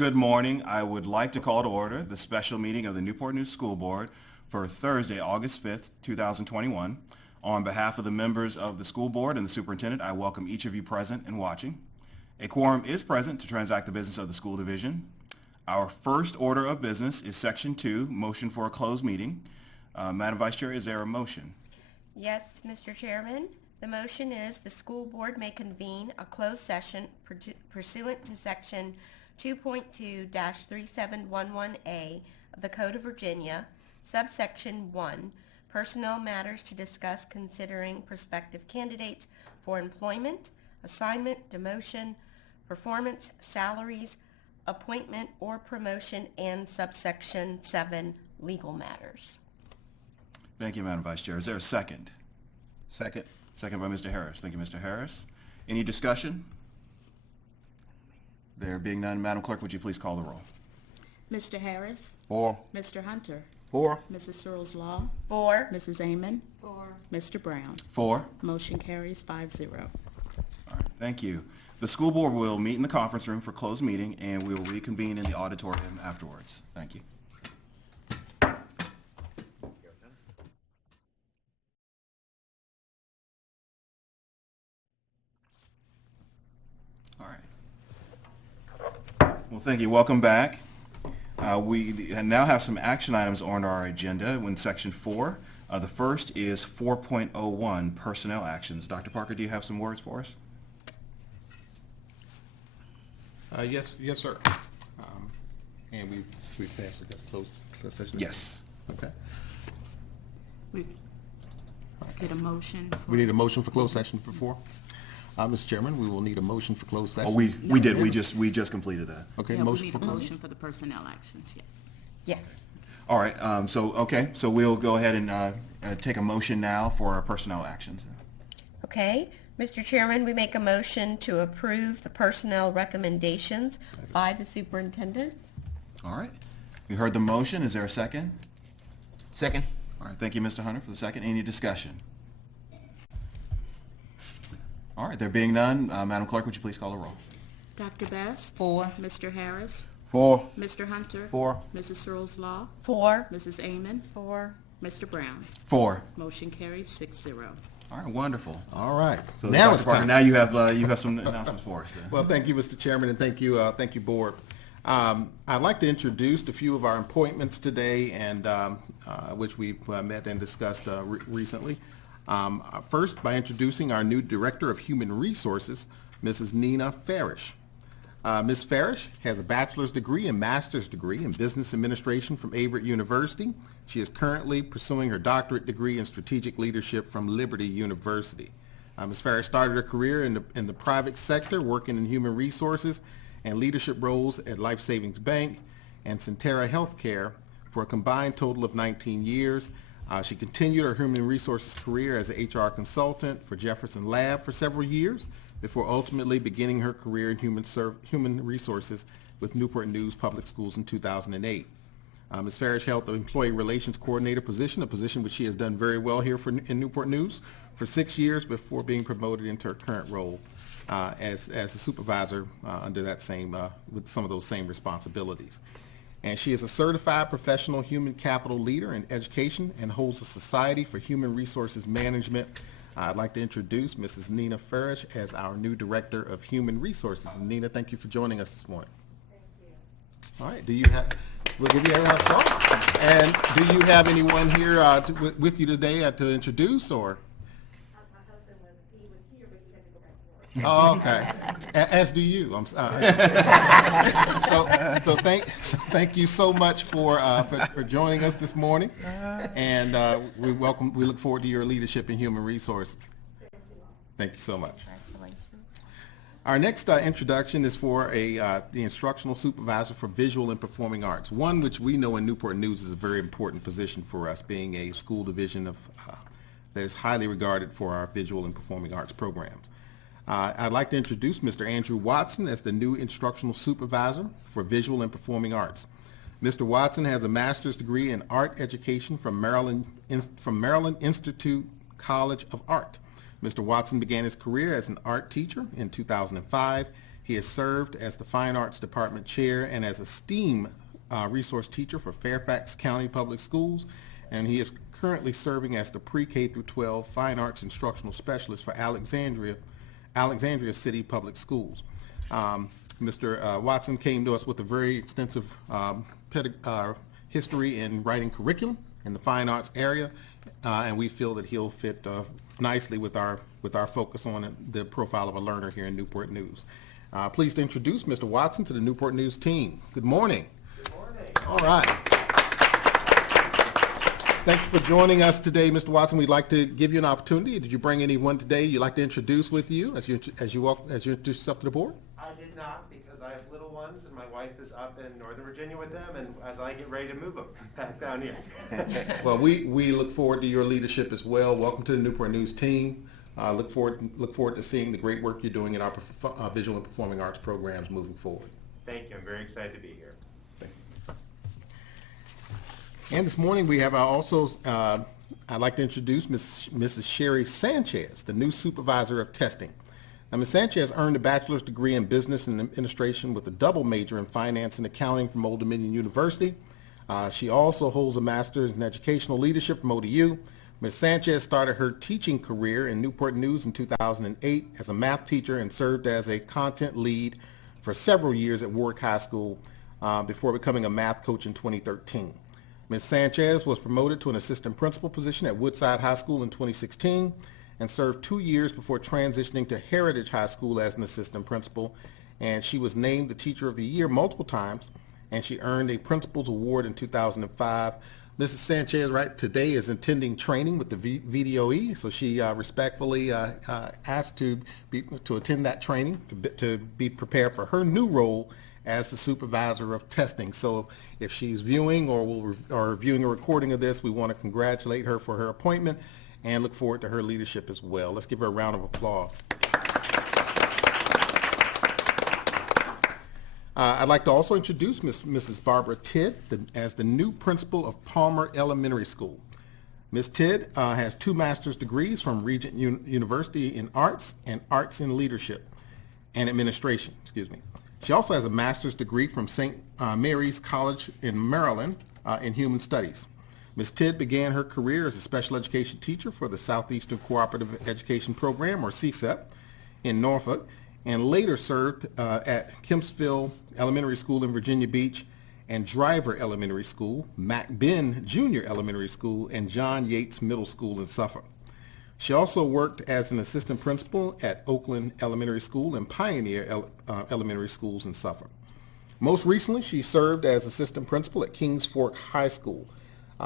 Good morning. I would like to call to order the special meeting of the Newport News School Board for Thursday, August 5th, 2021. On behalf of the members of the school board and the superintendent, I welcome each of you present and watching. A quorum is present to transact the business of the school division. Our first order of business is Section 2, motion for a closed meeting. Madam Vice Chair, is there a motion? Yes, Mr. Chairman. The motion is the school board may convene a closed session pursuant to Section 2.2-3711A of the Code of Virginia, subsection 1, personnel matters to discuss considering prospective candidates for employment, assignment, demotion, performance, salaries, appointment or promotion, and subsection 7, legal matters. Thank you, Madam Vice Chair. Is there a second? Second. Second by Mr. Harris. Thank you, Mr. Harris. Any discussion? There being none, Madam Clerk, would you please call the roll? Mr. Harris. 4. Mr. Hunter. 4. Mrs. Searles Law. 4. Mrs. Amon. 4. Mr. Brown. 4. Motion carries 5-0. All right, thank you. The school board will meet in the conference room for closed meeting, and we will reconvene in the auditorium afterwards. Thank you. All right. Well, thank you. Welcome back. We now have some action items on our agenda in Section 4. The first is 4.01, personnel actions. Dr. Parker, do you have some words for us? Yes, sir. And we passed the closed session. Yes. Okay. We get a motion. We need a motion for closed session for 4. Mr. Chairman, we will need a motion for closed session. Oh, we did. We just completed that. Okay. Yeah, motion we need for a motion for the personnel actions, yes. Yes. All right. So we'll go ahead and take a motion now for our personnel actions. Okay. Mr. Chairman, we make a motion to approve the personnel recommendations by the superintendent. All right. We heard the motion. Is there a second? Second. All right. Thank you, Mr. Hunter, for the second. Any discussion? All right. There being none, Madam Clerk, would you please call the roll? Dr. Best. 4. Mr. Harris. 4. Mr. Hunter. 4. Mrs. Searles Law. 4. Mrs. Amon. 4. Mr. Brown. 4. Motion carries 6-0. All right. Wonderful. All right. So Now Dr. it's Parker, time. now you have some announcements for us. Well, thank you, Mr. Chairman, and thank you, board. I'd like to introduce a few of our appointments today, and which we've met and discussed recently. First, by introducing our new Director of Human Resources, Mrs. Nina Farish. Ms. Farish has a bachelor's degree and master's degree in business administration from Averett University. She is currently pursuing her doctorate degree in strategic leadership from Liberty University. Ms. Farish started her career in the private sector, working in human resources and leadership roles at Life Savings Bank and Centera Healthcare for a combined total of 19 years. She continued her human resources career as an HR consultant for Jefferson Lab for several years before ultimately beginning her career in human resources with Newport News Public Schools in 2008. Ms. Farish held the Employee Relations Coordinator position, a position which she has done very well here in Newport News for 6 years before being promoted into her current role as a supervisor under that same, with some of those same responsibilities. And she is a certified professional human capital leader in education and holds a Society for Human Resources Management. I'd like to introduce Mrs. Nina Farish as our new Director of Human Resources. And Nina, thank you for joining us this morning. Thank you. All right, we'll give you a round of applause. And do you have anyone here with you today to introduce, or? My husband was here, but he had to go back to work. Oh, okay. As do you. I'm sorry. So thank you so much for joining us this morning, and we look forward to your leadership in human resources. Thank you so much. Congratulations. Our next introduction is for the instructional supervisor for visual and performing arts, one which we know in Newport News is a very important position for us, being a school division that is highly regarded for our visual and performing arts programs. I'd like to introduce Mr. Andrew Watson as the new instructional supervisor for visual and performing arts. Mr. Watson has a master's degree in art education from Maryland Institute College of Art. Mr. Watson began his career as an art teacher in 2005. He has served as the Fine Arts Department Chair and as a STEAM resource teacher for Fairfax County Public Schools, and he is currently serving as the Pre-K through 12 Fine Arts Instructional Specialist for Alexandria City Public Schools. Mr. Watson came to us with a very extensive history in writing curriculum in the fine arts area, and we feel that he'll fit nicely with our focus on the profile of a learner here in Newport News. Pleased to introduce Mr. Watson to the Newport News team. Good morning. Good morning. All right. Thank you for joining us today, Mr. Watson. We'd like to give you an opportunity. Did you bring anyone today you'd like to introduce with you as you introduce yourself to the board? I did not, because I have little ones and my wife is up in Northern Virginia with them, and as I get ready to move them back down here. Well, we look forward to your leadership as well. Welcome to the Newport News team. Look forward to seeing the great work you're doing in our visual and performing arts programs moving forward. Thank you. I'm very excited to be here. And this morning we have I'd like to introduce Mrs. Sherry Sanchez, the new supervisor of testing. Now, Ms. Sanchez earned a bachelor's degree in business and administration with a double major in finance and accounting from Old Dominion University. She also holds a master's in educational leadership from ODU. Ms. Sanchez started her teaching career in Newport News in 2008 as a math teacher and served as a content lead for several years at Warwick High School before becoming a math coach in 2013. Ms. Sanchez was promoted to an assistant principal position at Woodside High School in 2016 and served 2 years before transitioning to Heritage High School as an assistant principal. And she was named the Teacher of the Year multiple times, and she earned a Principal's Award in 2005. Mrs. Sanchez today is attending training with the VDOE, so she respectfully asked to attend that training to be prepared for her new role as the supervisor of testing. So if she's viewing or viewing a recording of this, we want to congratulate her for her appointment and look forward to her leadership as well. Let's give her a round of applause. I'd like to also introduce Mrs. Barbara Tidd as the new principal of Palmer Elementary School. Ms. Tidd has 2 master's degrees from Regent University in Arts and Arts in Leadership and Administration. She also has a master's degree from St. Mary's College in Maryland in Human Studies. Ms. Tidd began her career as a special education teacher for the Southeastern Cooperative Education Program, or CSEP, in Norfolk, and later served at Kempsville Elementary School in Virginia Beach and Driver Elementary School, Mac Ben Junior Elementary School, and John Yates Middle School in Suffolk. She also worked as an assistant principal at Oakland Elementary School and Pioneer Elementary Schools in Suffolk. Most recently, she served as assistant principal at Kings Fork High School.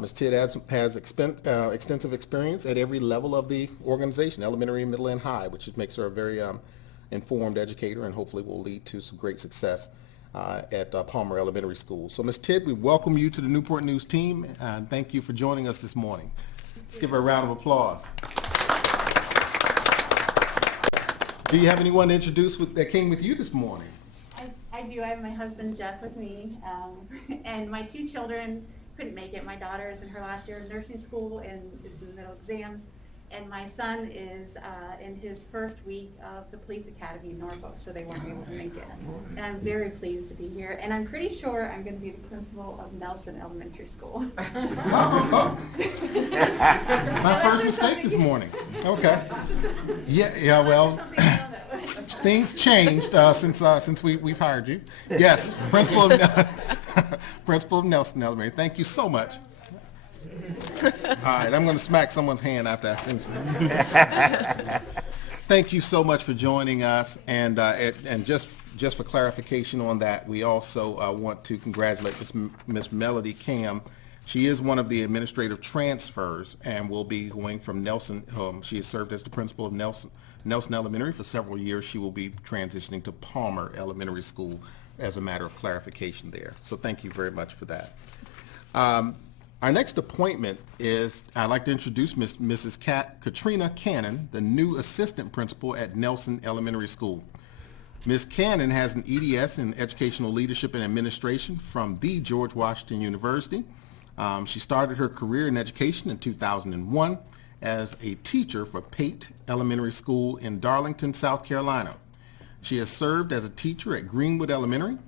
Ms. Tidd has extensive experience at every level of the organization, elementary, middle, and high, which makes her a very informed educator and hopefully will lead to some great success at Palmer Elementary School. So, Ms. Tidd, we welcome you to the Newport News team, and thank you for joining us this morning. Let's give her a round of applause. Do you have anyone to introduce that came with you this morning? I do. I have my husband Jeff with me, and my 2 children couldn't make it. My daughter is in her last year of nursing school and is in the middle exams, and my son is in his first week of the police academy in Norfolk, so they weren't able to make it. And I'm very pleased to be here, and I'm pretty sure I'm going to be the principal of Nelson Elementary School. My first mistake this morning. Okay. Yeah. Well, things changed since we've hired you. Yes, principal of Nelson Elementary. Thank you so much. All right, I'm going to smack someone's hand after I finish this. Thank you so much for joining us, and just for clarification on that, we also want to congratulate Miss Melody Cam. She is one of the administrative transfers and will be going from Nelson. She has served as the principal of Nelson Elementary for several years. She will be transitioning to Palmer Elementary School as a matter of clarification there. So thank you very much for that. Our next appointment is, I'd like to introduce Mrs. Katrina Cannon, the new assistant principal at Nelson Elementary School. Ms. Cannon has an EDS in Educational Leadership and Administration from the George Washington University. She started her career in education in 2001 as a teacher for Pate Elementary School in Darlington, South Carolina. She has served as a teacher at Greenwood Elementary,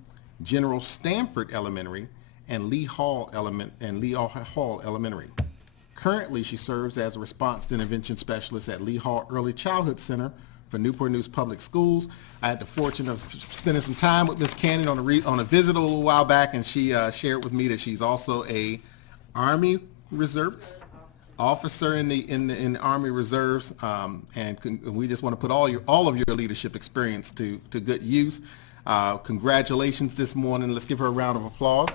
General Stanford Elementary, and Lee Hall Elementary. Currently, she serves as a response intervention specialist at Lee Hall Early Childhood Center for Newport News Public Schools. I had the fortune of spending some time with Ms. Cannon on a visit a little while back, and she shared with me that she's also a Army Reservist officer in the Army Reserves, and we just want to put all of your leadership experience to good use. Congratulations this morning. Let's give her a round of applause.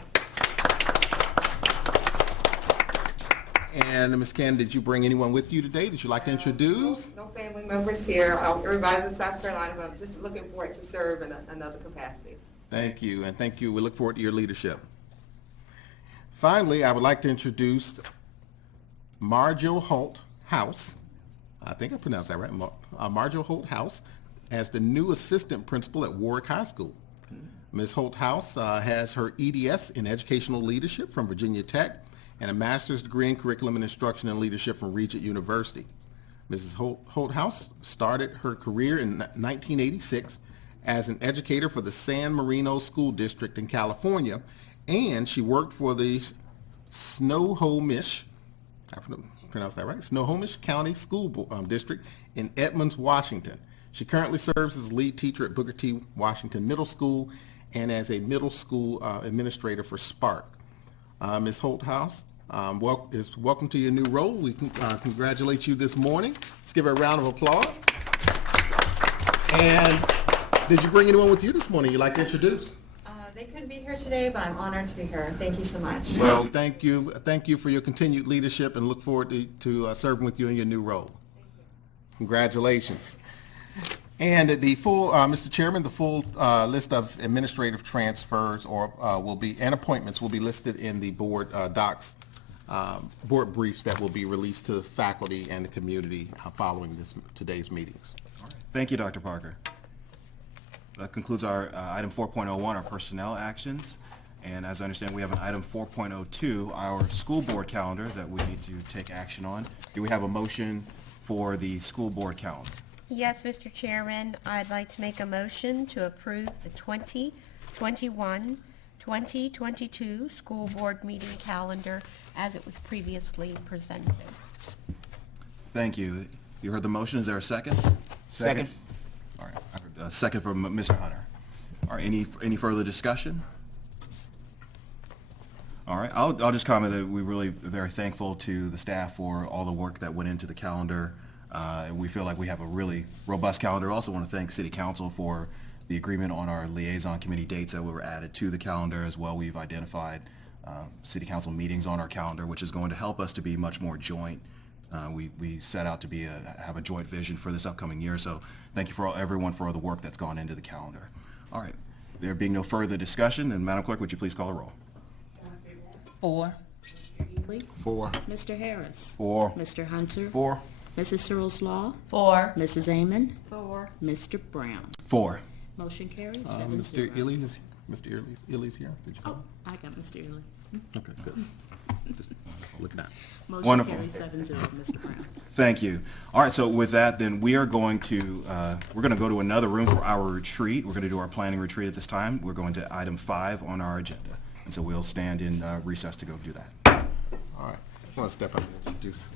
And Ms. Cannon, did you bring anyone with you today that you'd like to introduce? No family members here. Everybody's in South Carolina, but I'm just looking forward to serve in another capacity. Thank you, and thank you. We look forward to your leadership. Finally, I would like to introduce Marjo Holt House. I think I pronounced that right. Marjo Holt House as the new assistant principal at Warwick High School. Ms. Holt House has her EDS in educational leadership from Virginia Tech and a master's degree in curriculum and instruction and leadership from Regent University. Mrs. Holt House started her career in 1986 as an educator for the San Marino School District in California, and she worked for the Snohomish, I pronounced that right, Snohomish County School District in Edmonds, Washington. She currently serves as lead teacher at Booker T. Washington Middle School and as a middle school administrator for Spark. Ms. Holt House, welcome to your new role. We congratulate you this morning. Let's give her a round of applause. And did you bring anyone with you this morning you'd like to introduce? They couldn't be here today, but I'm honored to be here. Thank you so much. Well, thank you for your continued leadership, and look forward to serving with you in your new role. Congratulations. And the full, Mr. Chairman, the full list of administrative transfers and appointments will be listed in the board docs, board briefs that will be released to the faculty and the community following today's meetings. Thank you, Dr. Parker. That concludes our item 4.01, our personnel actions. And as I understand, we have an item 4.02, our school board calendar that we need to take action on. Do we have a motion for the school board calendar? Yes, Mr. Chairman, I'd like to make a motion to approve the 2021-2022 school board meeting calendar as it was previously presented. Thank you. You heard the motion. Is there a second? Second. All right. I heard a second from Mr. Hunter. All right. Any further discussion? All right. I'll just comment that we're really very thankful to the staff for all the work that went into the calendar. We feel like we have a really robust calendar. Also want to thank City Council for the agreement on our liaison committee dates that were added to the calendar as well. We've identified City Council meetings on our calendar, which is going to help us to be much more joint. We set out to have a joint vision for this upcoming year. So thank you everyone for all the work that's gone into the calendar. All right. There being no further discussion, then Madam Clerk, would you please call the roll? 4. Mr. Ely? 4. Mr. Harris? 4. Mr. Hunter? 4. Mrs. Searles Law? 4. Mrs. Amon? 4. Mr. Brown? 4. Motion carries Mr. 7-0. Mr. Ely's here. Did you Oh, I got Mr. Ely. Okay, good. Just look at that. Motion Wonderful. carries 7-0, Mr. Brown. Thank you. All right, so with that, then we are going to go to another room for our retreat. We're going to do our planning retreat at this time. We're going to item 5 on our agenda. And so we'll stand in recess to go do that. All right. I want to step up and introduce